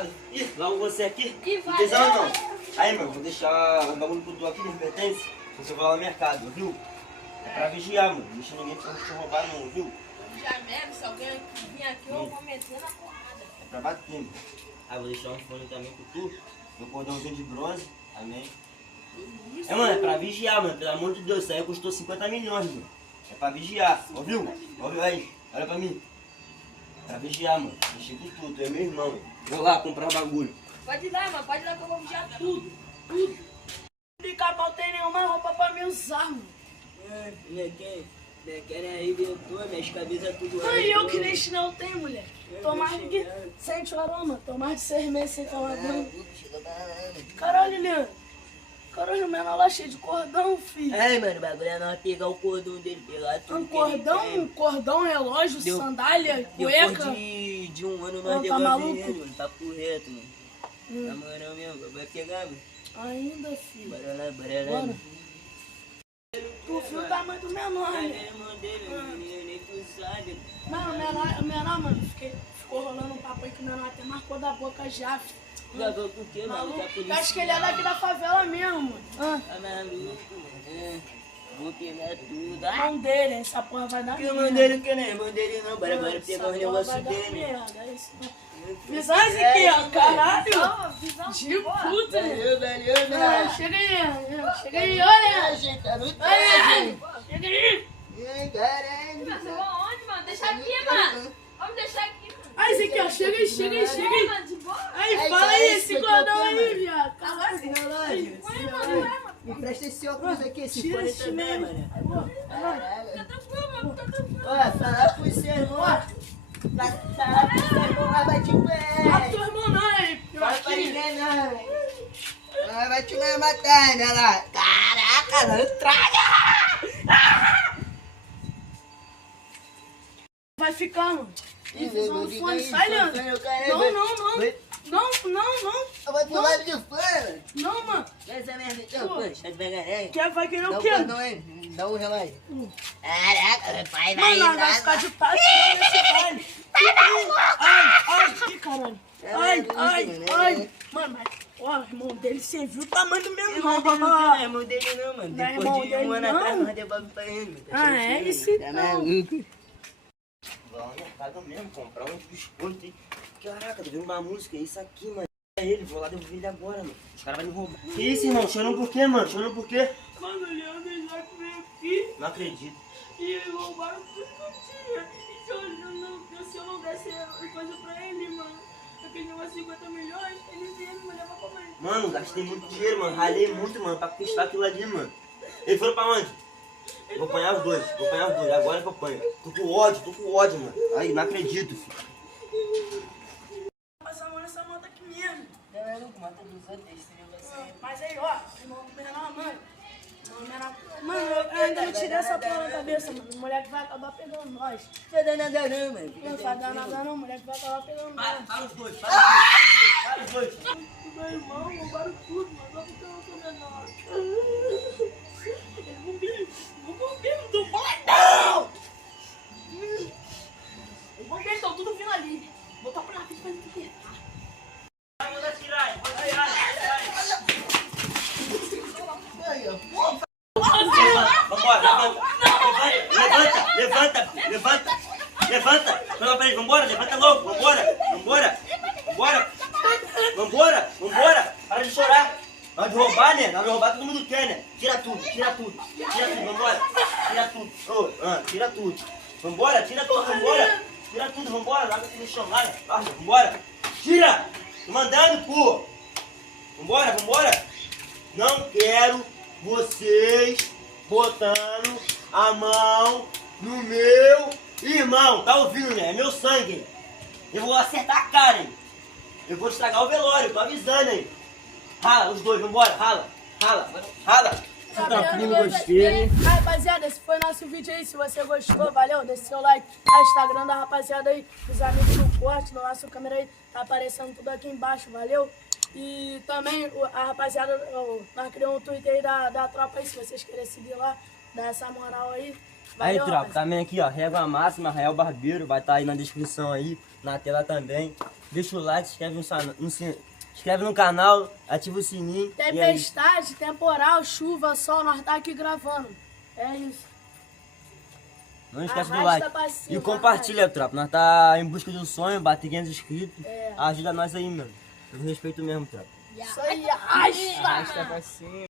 mercado. Ih, logo você aqui. Que Não tem valeu. não. Aí, mano, vou deixar o bagulho pro tu aqui, me pertence. Você vai lá no mercado, viu? É pra vigiar, mano. Não deixa ninguém te roubar não, viu? Já mesmo, se alguém vir aqui, eu vou meter na porrada. É pra bater, mano. Aí vou deixar um fone também pro tu. Meu cordãozinho de bronze, amém. Isso. É, mano, é pra vigiar, mano. Pelo amor de Deus, isso aí custou 50 milhões, mano. É pra vigiar, ouviu? Ouviu aí? Olha pra mim. É pra vigiar, mano. Mexi com tudo, tu é meu irmão, mano. Vou lá comprar o bagulho. Pode dar, mano. Pode dar que eu vou vigiar tudo. Tudo. Pica-pau tem nenhuma roupa pra me usar, mano. Querem aí ver tua, minhas camisas tudo. Não, e eu que nem chinelo tenho, mulher. Tô mais de... Sente o aroma. Tô mais de 6 meses sem tomar banho. Caralho, Leandro. Caralho, o menor lá cheio de cordão, filho. Ai, mano, o bagulho é nós pegar o cordão dele, pegar tudo. Um cordão, relógio, sandália, cueca. Depois de um ano Não, nós tá devolvemos maluco? ele, mano. Papo reto, mano. Na moral mesmo, vai pegar, mano. Ainda, filho. Bora lá, bora lá. Bora. mano. Tu viu o tamanho do menor, Ai, né? irmão dele, mano, nem tu sabe. Não, o menor, mano, ficou rolando um papo aí que o menor até marcou da boca já, filho. Gravou por quê, mano? Maluco, Tá polícia. acho que ele é daqui da favela mesmo, mano. Tá maluco, mano. Vou pegar tudo. Ah, Mão dele, essa porra vai dar que irmão dele que não é irmão dele não. Bora pegar os negócios dele. Visão esse aqui, ó, caralho. De puta, né? Valeu, Ah, né? chega aí, chega aí, olha. Gente, tá no Olha, traje. chega aí. Ai, caralho. Você vai aonde, mano? Deixa aqui, mano. Vamos deixar aqui, mano. Aí, esse aqui, ó, chega aí, chega aí, chega aí. Mano, de boa. Aí, Ai, fala cara, aí, esse esse aqui é o cordão quê, aí, mano? viado. Caralho, Esse relógio. Ué, mano, ué, mano. Me presta esse óculos aqui, esse tira fone esse também, chinelo. mano. Caralho. Fica tranquilo, mano. Fica tranquilo. Ó, falar pro seu irmão. Falar pro seu irmão, mas vai te A pé. tua irmã não, aí, Vai pra aqui. ninguém não. Ela vai te matar, né lá. Caraca, não traga. Vai ficar, mano. E Ih, visão meu, do diga fone, aí, sai, fone, Leandro. fone, cara, Não, vai- não, não. vai- Não, não, não. Eu vou pro lado de fora. Não, mano. Essa merda então, Pô. pô, deixa devagarinho. Vai querer Dá o o quê? cordão aí, dá o relógio. Caraca, pai, Mano, nós vai ficar de tacho nesse baile. Ai, que caralho. Ai. Mano, mas, ó, o irmão dele, você viu o tamanho do meu irmão. Não é irmão dele não, mano. Não é Depois irmão de dele, um ano não? atrás, nós devolvemos pra ele. mano. Tá Ah, cheio é? de Esse filho, Tá não. maluco? Vou lá no mercado mesmo, comprar uns biscoitos, hein? Caraca, tô vendo uma música, é isso aqui, mano. É ele, vou lá devolver ele agora, mano. Os caras vão me roubar. Que isso, irmão? Chorando por quê, mano? Chorando por quê? Mano, o Leandro e o Isaac veio aqui Não acredito. e roubaram tudo que eu tinha. E se eu não desse coisa pra ele, mano, eu peguei umas 50 milhões, eles iam me levar pra mãe. Mano, gastei muito dinheiro, mano. Ralei muito, mano, pra conquistar aquilo ali, mano. Ele foi pra onde? Vou apanhar os dois, agora que eu apanho. Tô com ódio, mano. Aí, não acredito, filho. Passa a mão nessa moto aqui mesmo. Tá maluco? Mata dos outros, esse negócio aí. Mas aí, ó, irmão do menor, mano. Mano, eu ainda não tirei essa porra da cabeça, mano. O moleque vai acabar pegando nós. Não dá nada não, mano. Não vai dar nada não, o moleque vai acabar pegando nós. Para os dois, para os dois. Meu irmão, roubaram tudo, mano. Só porque eu não sou menor. O bombeiro do não! Os bombeiros estão tudo vindo ali. Botar pra frente pra ele. Vamos atirar, vamos atirar. Vambora, levanta, fala pra ele, vambora, levanta logo, vambora, para de chorar, na hora de roubar, né, na hora de roubar todo mundo quer, né, tira tudo, vambora, tira tudo, vambora, larga tudo no chão, larga, vambora, tira, tô mandando, pô, vambora, não quero vocês botando a mão no meu irmão, tá ouvindo, né? É meu sangue, hein? Eu vou acertar a cara, hein? Eu vou estragar o velório, tô avisando, hein? Rala, os dois, vambora, rala. Você tá primo, gostei. Rapaziada, esse foi nosso vídeo aí. Se você gostou, valeu, deixa seu like. O Instagram da rapaziada aí, os amigos do corte, do nosso câmera aí, tá aparecendo tudo aqui embaixo, valeu? E também a rapaziada, nós criamos um Twitter aí da tropa aí, se vocês querem seguir lá, dá essa moral aí. Aí, Valeu, tropa, rapaziada. também aqui, ó, Régua Máxima, Rael Barbeiro, vai estar aí na descrição aí, na tela também. deixa o like, inscreve no canal, ativa o sininho. E é isso. Tempestade, temporal, chuva, sol, nós tá aqui gravando. É isso. Não esquece do Arrasta like. pra cima, E compartilha, tropa. Nós tá em busca do sonho, bater 500 inscritos. É. Ajuda nós aí, mano. Eu respeito mesmo, tropa. Isso aí, arrasta! Arrasta pra cima.